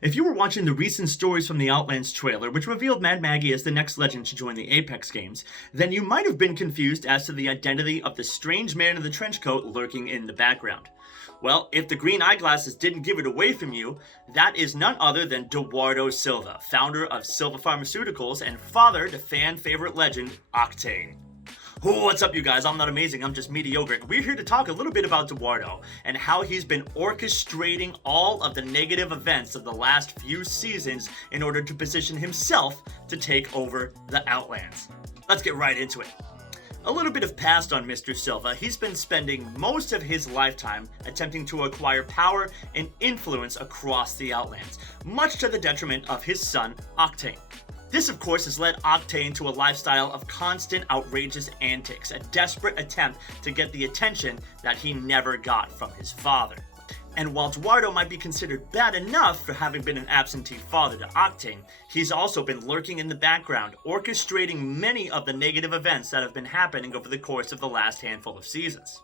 If you were watching the recent stories from the Outlands trailer, which revealed Mad Maggie as the next legend to join the Apex games, then you might have been confused as to the identity of the strange man in the trench coat lurking in the background. Well, if the green eyeglasses didn't give it away from you, that is none other than Eduardo Silva, founder of Silva Pharmaceuticals and father to fan favorite legend Octane. What's up, you guys? I'm not amazing, I'm just mediocre. We're here to talk a little bit about Duardo and how he's been orchestrating all of the negative events of the last few seasons in order to position himself to take over the Outlands. Let's get right into it. A little bit of past on Mr. Silva. He's been spending most of his lifetime attempting to acquire power and influence across the Outlands, much to the detriment of his son, Octane. This, of course, has led Octane to a lifestyle of constant outrageous antics, a desperate attempt to get the attention that he never got from his father. And while Duardo might be considered bad enough for having been an absentee father to Octane, he's also been lurking in the background, orchestrating many of the negative events that have been happening over the course of the last handful of seasons.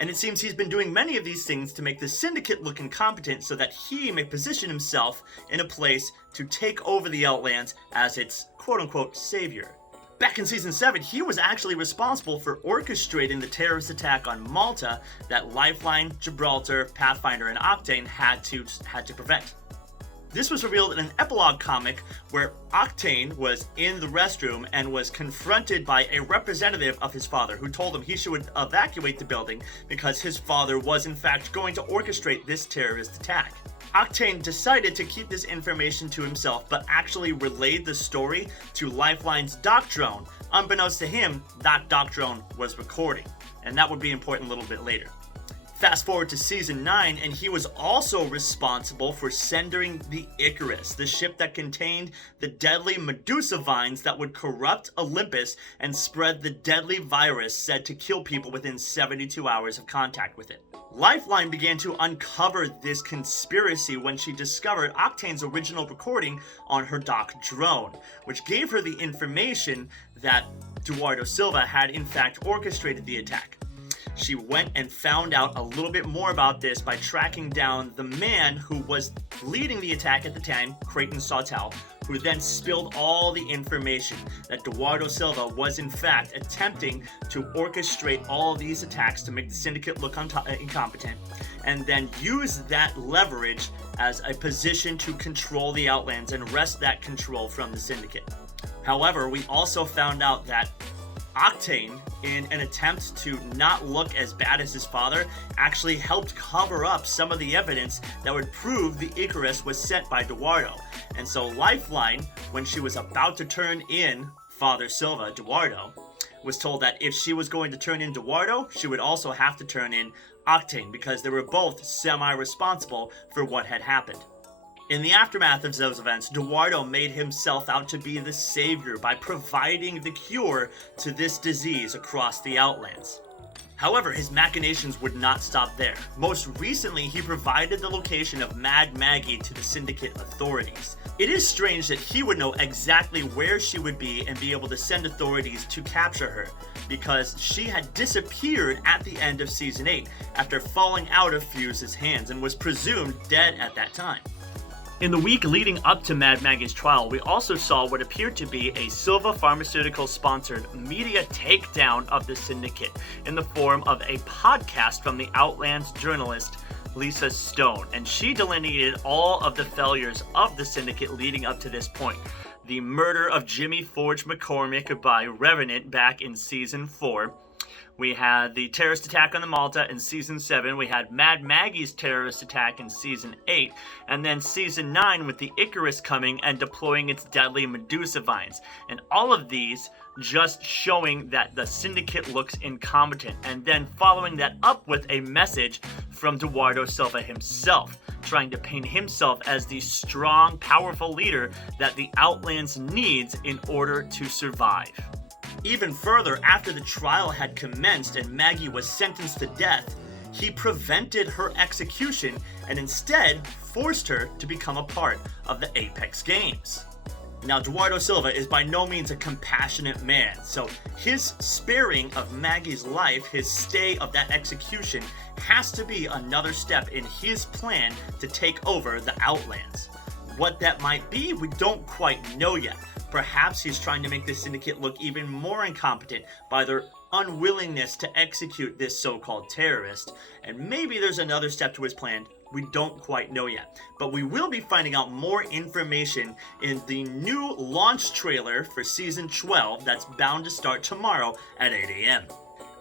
And it seems he's been doing many of these things to make the Syndicate look incompetent so that he may position himself in a place to take over the Outlands as its quote-unquote savior. Back in Season 7, he was actually responsible for orchestrating the terrorist attack on Malta that Lifeline, Gibraltar, Pathfinder, and Octane had to prevent. This was revealed in an epilogue comic where Octane was in the restroom and was confronted by a representative of his father who told him he should evacuate the building because his father was in fact going to orchestrate this terrorist attack. Octane decided to keep this information to himself but actually relayed the story to Lifeline's dock drone. Unbeknownst to him, that dock drone was recording, and that would be important a little bit later. Fast forward to Season 9, and he was also responsible for sending the Icarus, the ship that contained the deadly Medusa vines that would corrupt Olympus and spread the deadly virus said to kill people within 72 hours of contact with it. Lifeline began to uncover this conspiracy when she discovered Octane's original recording on her dock drone, which gave her the information that Eduardo Silva had in fact orchestrated the attack. She went and found out a little bit more about this by tracking down the man who was leading the attack at the time, Creighton Sawtell, who then spilled all the information that Eduardo Silva was in fact attempting to orchestrate all these attacks to make the Syndicate look incompetent, and then use that leverage as a position to control the Outlands and wrest that control from the Syndicate. However, we also found out that Octane, in an attempt to not look as bad as his father, actually helped cover up some of the evidence that would prove the Icarus was sent by Duardo. And so Lifeline, when she was about to turn in Father Silva, Duardo, was told that if she was going to turn in Duardo, she would also have to turn in Octane because they were both semi-responsible for what had happened. In the aftermath of those events, Duardo made himself out to be the savior by providing the cure to this disease across the Outlands. However, his machinations would not stop there. Most recently, he provided the location of Mad Maggie to the Syndicate authorities. It is strange that he would know exactly where she would be and be able to send authorities to capture her, because she had disappeared at the end of Season 8 after falling out of Fuse's hands and was presumed dead at that time. In the week leading up to Mad Maggie's trial, we also saw what appeared to be a Silva Pharmaceuticals-sponsored media takedown of the Syndicate in the form of a podcast from the Outlands journalist Lisa Stone, and she delineated all of the failures of the Syndicate leading up to this point. The murder of Jimmy Forge McCormick by Revenant back in Season 4. We had the terrorist attack on the Malta in Season 7. We had Mad Maggie's terrorist attack in Season 8. And then Season 9 with the Icarus coming and deploying its deadly Medusa vines. And all of these just showing that the Syndicate looks incompetent. And then following that up with a message from Eduardo Silva himself, trying to paint himself as the strong, powerful leader that the Outlands needs in order to survive. Even further, after the trial had commenced and Maggie was sentenced to death, he prevented her execution and instead forced her to become a part of the Apex Games. Now, Eduardo Silva is by no means a compassionate man, so his sparing of Maggie's life, his stay of that execution, has to be another step in his plan to take over the Outlands. What that might be, we don't quite know yet. Perhaps he's trying to make the syndicate look even more incompetent by their unwillingness to execute this so-called terrorist, and maybe there's another step to his plan. We don't quite know yet, but we will be finding out more information in the new launch trailer for season 12 that's bound to start tomorrow at 8 a.m.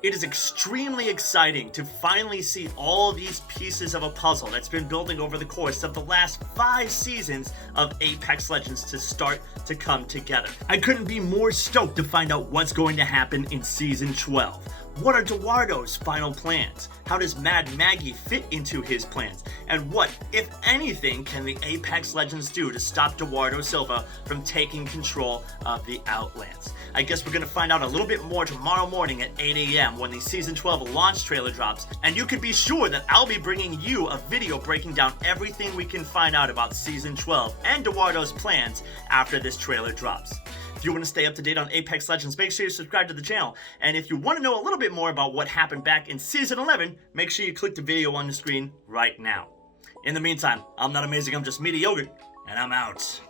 It is extremely exciting to finally see all these pieces of a puzzle that's been building over the course of the last 5 seasons of Apex Legends to start to come together. I couldn't be more stoked to find out what's going to happen in Season 12. What are Duardo's final plans? How does Mad Maggie fit into his plans? And what, if anything, can the Apex Legends do to stop Eduardo Silva from taking control of the Outlands? I guess we're going to find out a little bit more tomorrow morning at 8 a.m. when the Season 12 launch trailer drops, and you can be sure that I'll be bringing you a video breaking down everything we can find out about Season 12 and Eduardo's plans after this trailer drops. If you want to stay up to date on Apex Legends, make sure you subscribe to the channel. And if you want to know a little bit more about what happened back in Season 11, make sure you click the video on the screen right now. In the meantime, I'm not amazing, I'm just mediocre, and I'm out.